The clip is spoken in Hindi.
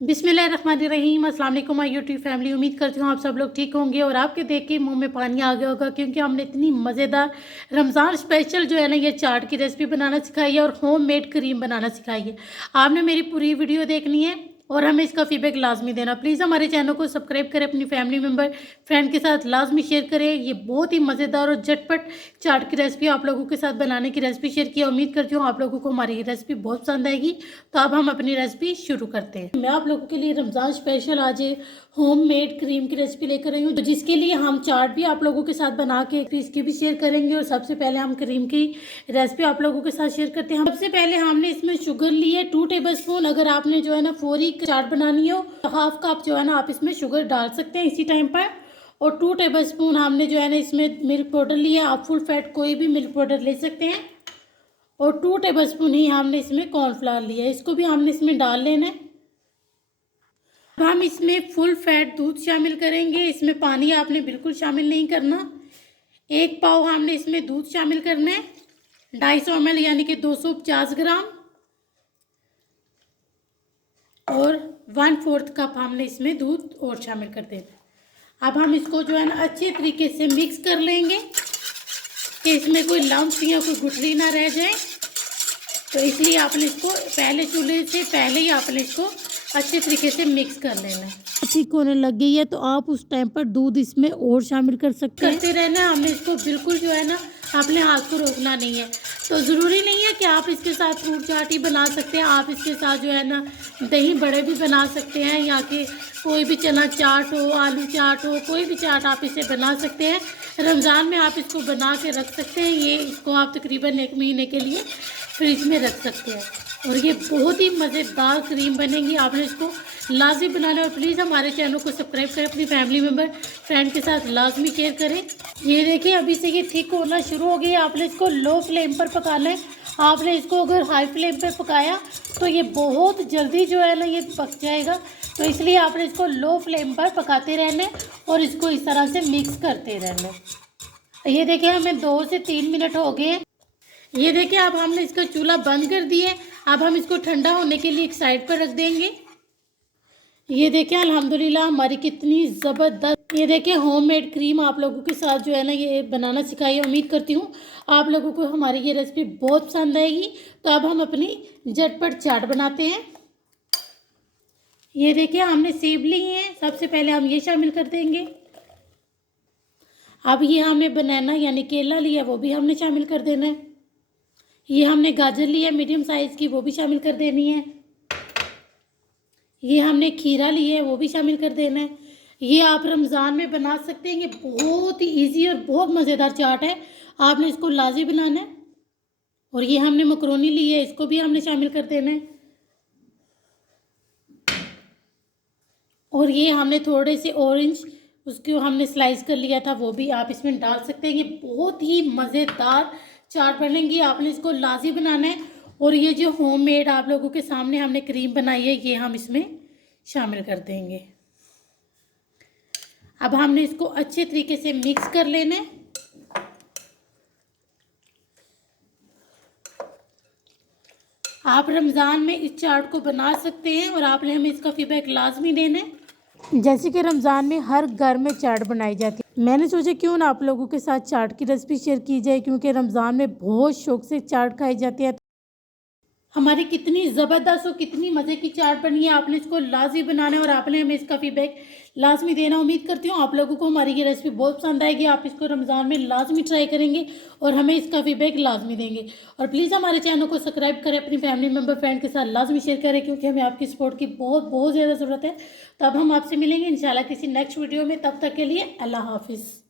बिस्मिल्लाहिर्रहमानिर्रहीम। अस्सलाम वालेकुम माय यूट्यूब फैमिली। उम्मीद करती हूँ आप सब लोग ठीक होंगे और आपके देख के मुंह में पानी आ गया होगा, क्योंकि हमने इतनी मज़ेदार रमज़ान स्पेशल जो है ना ये चाट की रेसिपी बनाना सिखाई है और होममेड क्रीम बनाना सिखाई है। आपने मेरी पूरी वीडियो देखनी है और हमें इसका फीडबैक लाजमी देना। प्लीज़ हमारे चैनल को सब्सक्राइब करें, अपनी फैमिली मेम्बर फ्रेंड के साथ लाजमी शेयर करें। ये बहुत ही मज़ेदार और झटपट चाट की रेसिपी आप लोगों के साथ बनाने की रेसिपी शेयर की। उम्मीद करती हूँ आप लोगों को हमारी ये रेसिपी बहुत पसंद आएगी। तो अब हम अपनी रेसिपी शुरू करते हैं। मैं आप लोगों के लिए रमज़ान स्पेशल आज होममेड क्रीम की रेसिपी लेकर आई हूँ, तो जिसके लिए हम चाट भी आप लोगों के साथ बना के इसकी भी शेयर करेंगे। और सबसे पहले हम क्रीम की रेसिपी आप लोगों के साथ शेयर करते हैं। सबसे पहले हमने इसमें शुगर ली है 2 टेबलस्पून। अगर आपने जो है ना फौरी चाट बनानी हो तो 1/2 कप जो है ना आप इसमें शुगर डाल सकते हैं इसी टाइम पर। और 2 टेबलस्पून हमने जो है ना इसमें मिल्क पाउडर लिया है। आप फुल फैट कोई भी मिल्क पाउडर ले सकते हैं। और 2 टेबलस्पून ही हमने इसमें कॉर्नफ्लावर लिया है, इसको भी हमने इसमें डाल लेना है। अब हम इसमें फुल फैट दूध शामिल करेंगे। इसमें पानी आपने बिल्कुल शामिल नहीं करना। 1 पाव हमने इसमें दूध शामिल करना है। 250 ml यानी कि 250 ग्राम। और 1/4 कप हमने इसमें दूध और शामिल कर देना। अब हम इसको जो है ना अच्छे तरीके से मिक्स कर लेंगे कि इसमें कोई लम्प या कोई गुठली ना रह जाए। तो इसलिए आपने इसको पहले चूल्हे से पहले ही आपने इसको अच्छे तरीके से मिक्स कर लेना है। ठीक होने लग गई है तो आप उस टाइम पर दूध इसमें और शामिल कर सकते हैं। करते रहना, हमने इसको बिल्कुल जो है ना अपने हाथ को रोकना नहीं है। तो ज़रूरी नहीं है कि आप इसके साथ फ्रूट चाट ही बना सकते हैं। आप इसके साथ जो है ना दही बड़े भी बना सकते हैं, या कि कोई भी चना चाट हो, आलू चाट हो, कोई भी चाट आप इसे बना सकते हैं। रमज़ान में आप इसको बना के रख सकते हैं। ये इसको आप तकरीबन 1 महीने के लिए फ्रिज में रख सकते हैं और ये बहुत ही मज़ेदार क्रीम बनेगी। आपने इसको लाजमी बनाना है। और प्लीज़ हमारे चैनल को सब्सक्राइब करें, अपनी फैमिली मेम्बर फ्रेंड के साथ लाजमी शेयर करें। ये देखिए अभी से ये थिक होना शुरू हो गई। आपने इसको लो फ्लेम पर पकाना है। आपने इसको अगर हाई फ्लेम पर पकाया तो ये बहुत जल्दी जो है ना ये पक जाएगा। तो इसलिए आपने इसको लो फ्लेम पर पकाते रहना है और इसको इस तरह से मिक्स करते रहना है। ये देखिए हमें 2 से 3 मिनट हो गए। ये देखिए अब हमने इसका चूल्हा बंद कर दिया। अब हम इसको ठंडा होने के लिए एक साइड पर रख देंगे। ये देखिए अल्हम्दुलिल्लाह हमारी कितनी ज़बरदस्त ये देखिए होममेड क्रीम आप लोगों के साथ जो है ना ये बनाना सिखाई है। उम्मीद करती हूँ आप लोगों को हमारी ये रेसिपी बहुत पसंद आएगी। तो अब हम अपनी झटपट चाट बनाते हैं। ये देखिए हमने सेब ली है। सबसे पहले हम ये शामिल कर देंगे। अब ये हमने बनाना यानी केला लिया, वो भी हमने शामिल कर देना है। ये हमने गाजर लिया मीडियम साइज़ की, वो भी शामिल कर देनी है। ये हमने खीरा लिया है, वो भी शामिल कर देना है। ये आप रमज़ान में बना सकते हैं। ये बहुत ही इजी और बहुत मज़ेदार चाट है, आपने इसको लाजमी बनाना है। और ये हमने मकरोनी ली है, इसको भी हमने शामिल कर देना है। और ये हमने थोड़े से ऑरेंज उसको हमने स्लाइस कर लिया था, वो भी आप इसमें डाल सकते हैं। ये बहुत ही मज़ेदार चाट बनेंगी, आपने इसको लाजमी बनाना है। और ये जो होममेड आप लोगों के सामने हमने क्रीम बनाई है ये हम इसमें शामिल कर देंगे। अब हमने इसको अच्छे तरीके से मिक्स कर लेना है। आप रमज़ान में इस चाट को बना सकते हैं और आपने हमें इसका फीडबैक लाजमी देना है। जैसे कि रमज़ान में हर घर में चाट बनाई जाती है, मैंने सोचा क्यों ना आप लोगों के साथ चाट की रेसिपी शेयर की जाए, क्योंकि रमज़ान में बहुत शौक से चाट खाई जाती है। हमारी कितनी ज़बरदस्त और कितनी मज़े की चाट बनी है। आपने इसको लाजमी बनाना है और आपने हमें इसका फीडबैक लाजमी देना। उम्मीद करती हूँ आप लोगों को हमारी ये रेसिपी बहुत पसंद आएगी। आप इसको रमज़ान में लाजमी ट्राई करेंगे और हमें इसका फीडबैक लाजमी देंगे। और प्लीज़ हमारे चैनल को सब्सक्राइब करें, अपनी फैमिली मेम्बर फ्रेंड के साथ लाजमी शेयर करें, क्योंकि हमें आपकी सपोर्ट की बहुत बहुत ज़्यादा ज़रूरत है। तो अब हम आपसे मिलेंगे इंशाल्लाह किसी नेक्स्ट वीडियो में। तब तक के लिए अल्लाह हाफिज़।